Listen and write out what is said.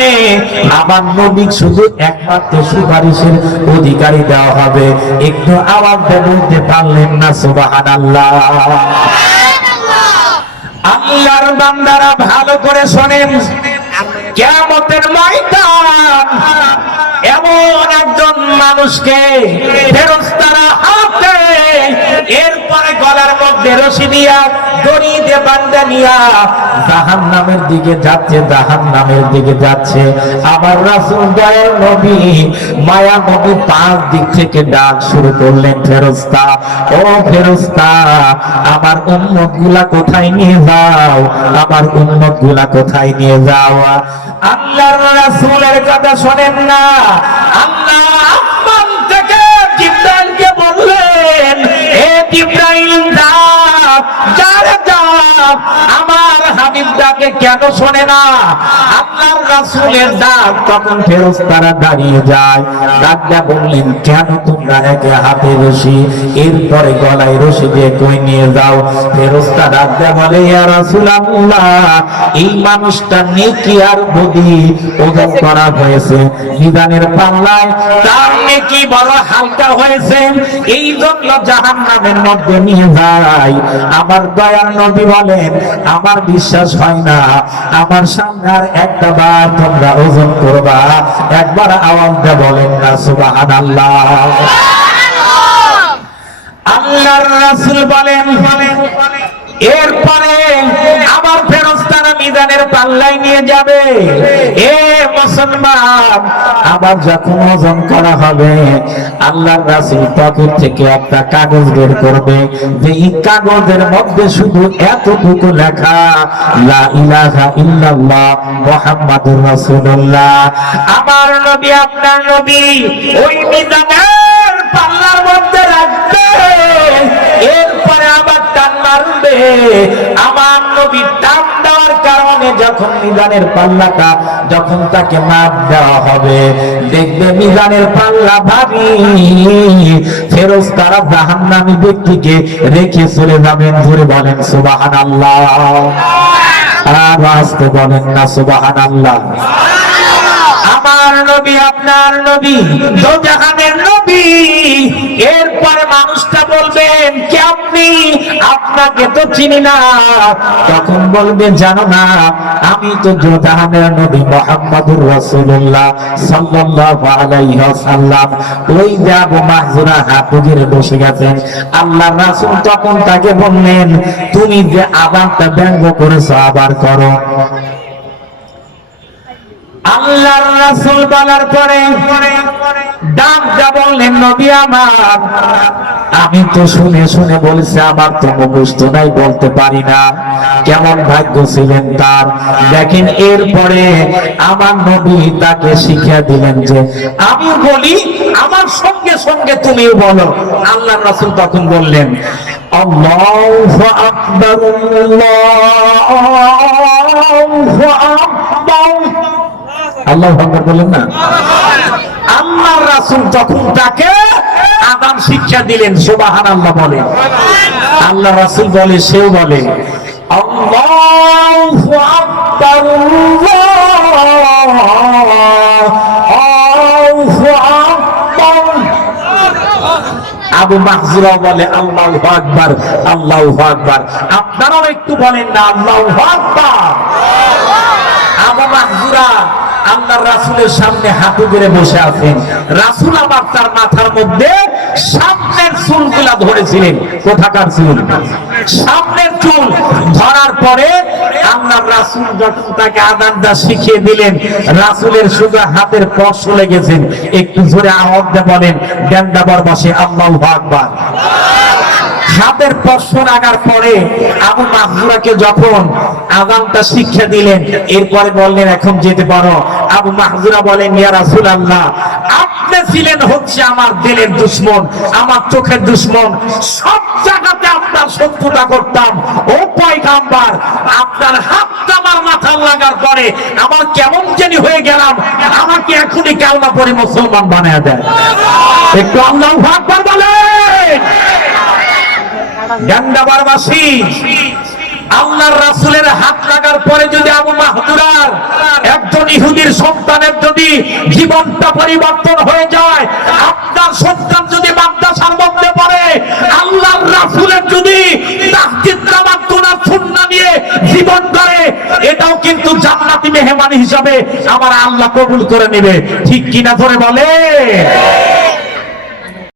ময়দানে আমার নবী শুধু একমাত্র সুপারিশের অধিকারী দেওয়া হবে। একটু আওয়াজ দিয়ে বলতে পারলেন না সুবহানাল্লাহ? আল্লাহর বান্দারা ভালো করে শোনেন, কিয়ামতের ময়দান এমন একজন মানুষকে ফেরেশতারা হাতে এরপরে গলার মধ্যে রশি দিয়া দড়ি দিয়ে বাঁধা নিয়া জাহান্নামের দিকে যাচ্ছে, জাহান্নামের দিকে যাচ্ছে। আমার রাসূল দয়ার নবী মায়া নবী পাঁচ দিক থেকে ডাক শুরু করলেন, ফেরেশতা ও ফেরেশতা, আমার উম্মত গুলা কোথায় নিয়ে যাও, আমার উম্মত গুলা কোথায় নিয়ে যাও? আল্লাহর রাসূলের কথা শোনেন না, আল্লাহ আসমান থেকে জিবরাইলকে বললেন, হে জিবরাইল যাও, যারে যাও, আমার হাবিবটাকে কেন শোনে না? আল্লাহর রাসূলের ডাক তখন ফেরেশতারা দাঁড়িয়ে যায়, ডাকটা বললেন, কেন তোমরা একে হাতে রশি এরপরে গলায় রশি দিয়ে কই নিয়ে যাও? ফেরেশতা ডাকটা বলে, ইয়া রাসূলুল্লাহ, এই মানুষটা নেকি আর বদি ওজন করা হয়েছে, মিজানের পাল্লায় তার নেকি বড় হালকা হয়েছে, এই জন্য জাহান্নামের মধ্যে নিয়ে যায়। আমার দয়ার নবী বলেন, আমার বিশ্বাস হয় না, আমার সামনে আর একটা বার তোমরা ওজন করবা, একবার আওয়াজ দিয়ে বলেন না সুবহানাল্লাহ? আল্লাহর রাসূল বলেন, এরপরে আবার ফেরেশতারা মিজানের পাল্লায় নিয়ে যাবে। এ মুসলমান, আবার যখন ওজন করা হবে, আল্লাহর রাসূল পকেট থেকে একটা কাগজ বের করবে, যে এই কাগজের মধ্যে শুধু এতটুকু লেখা, লা ইলাহা ইল্লাল্লাহ মুহাম্মাদুর রাসূলুল্লাহ। আমার নবী, আপনার নবী ওই মিজানের পাল্লার মধ্যে রাখবে, এরপরে আবার টান মারবে। আমার নবী টান দেওয়ার কারণে যখন মিজানের পাল্লাটা যখন তাকে মাপ দেওয়া হবে, দেখবে মিজানের পাল্লা ভারী, ফেরেশতারা জাহান্নামী ব্যক্তিকে রেখে চলে যাবেন। ধরে বলেন সুবহানাল্লাহ? আর আসতে বলেন না সুবহানাল্লাহ? আমার নবী, আপনার নবী দোজাহানের নবী। এরপরে মানুষটা বলবেন, কে আপনি? আপনাকে তো চিনি না। তখন বলবে, জানো না, আমি তো দোজাহানের নবী মুহাম্মাদুর রাসূলুল্লাহ সাল্লাল্লাহু আলাইহি ওয়াসাল্লাম। ওই যে আবু মাহজুরা হাত ধরে বসে গেছেন। আল্লাহর রাসূল তখন তাকে বললেন, তুমি যে আযানটা ব্যঙ্গ করেছো আবার করো। আল্লাহর রাসূল বলার পরে ডাক যা বললেন, নবী আমার, আমি তো শুনে শুনে বলছি, আমার তো মুখস্থ নাই, বলতে পারি না। কেমন ভাগ্য ছিলেন তার! দেখেন, এরপরে আমার নবী তাকে শিখিয়ে দিলেন যে আমি বলি, আমার সঙ্গে সঙ্গে তুমিও বলো। আল্লাহর রাসূল তখন বললেন, আল্লাহু আকবার, আল্লাহু আকবার। আল্লাহু আকবার বলেন না? আল্লাহর রাসূল যখন তাকে আযান শিক্ষা দিলেন, সুবহানাল্লাহ বলেন। আল্লাহর রাসূল বলে, সেও বলে, আল্লাহু আকবার, আল্লাহু আকবার। আবু মাহজুরা বলে, আল্লাহু আকবার, আল্লাহু আকবার। আপনারাও একটু বলেন না, আল্লাহু আকবার। আবু মাহজুরা আল্লাহর রাসূলের সামনে হাঁটু গেড়ে বসে আছেন। রাসূল আবার তার মাথার মধ্যে সামনের চুলগুলা ধরেছিলেন। কোথাকার চুল? সামনের চুল ধরার পরে আল্লাহর রাসূল যখন তাকে আযানটা শিখিয়ে দিলেন, রাসূলের সোজা হাতের স্পর্শ লেগেছেন। একটু জোরে আওয়াজ দিয়ে বলেন, ডেন্ডাবার বসে আল্লাহু আকবার। হাতের স্পর্শ লাগার পরে আবু মাহজুরাকে যখন আযানটা শিক্ষা দিলেন, এরপরে বললেন, এখন যেতে পারো। আবু মাহজুরা বলেন, ইয়া রাসূলুল্লাহ, আপনি ছিলেন হচ্ছে আমার দিলের দুশমন, আমার চোখের দুশমন, সব জায়গাতে আপনার শত্রুতা করতাম। ও পয়গম্বর, আপনার হাতটা আমার মাথায় লাগার পরে আমার কেমন জানি হয়ে গেলাম, আমাকে এখনই কালমা পড়ে মুসলমান বানায়া দেন। একটু আল্লাহু আকবার বলেন। গান্ডাবারবাসী, আল্লাহর রাসূলের হাত লাগার পরে যদি আবু মাহজুরার একজন ইহুদির সন্তানের যদি জীবনটা পরিবর্তন হয়ে যায়, আপনার সন্তান যদি মাদ্রাসার মধ্যে পড়ে, আল্লাহর রাসূলের যদি তাহজিদ নামাজ গুনাহ সুন্নাহ নিয়ে জীবন গড়ে, এটাও কিন্তু জান্নাতি মেহমান হিসাবে আমার আল্লাহ কবুল করে নেবে। ঠিক কিনা ধরে বলে।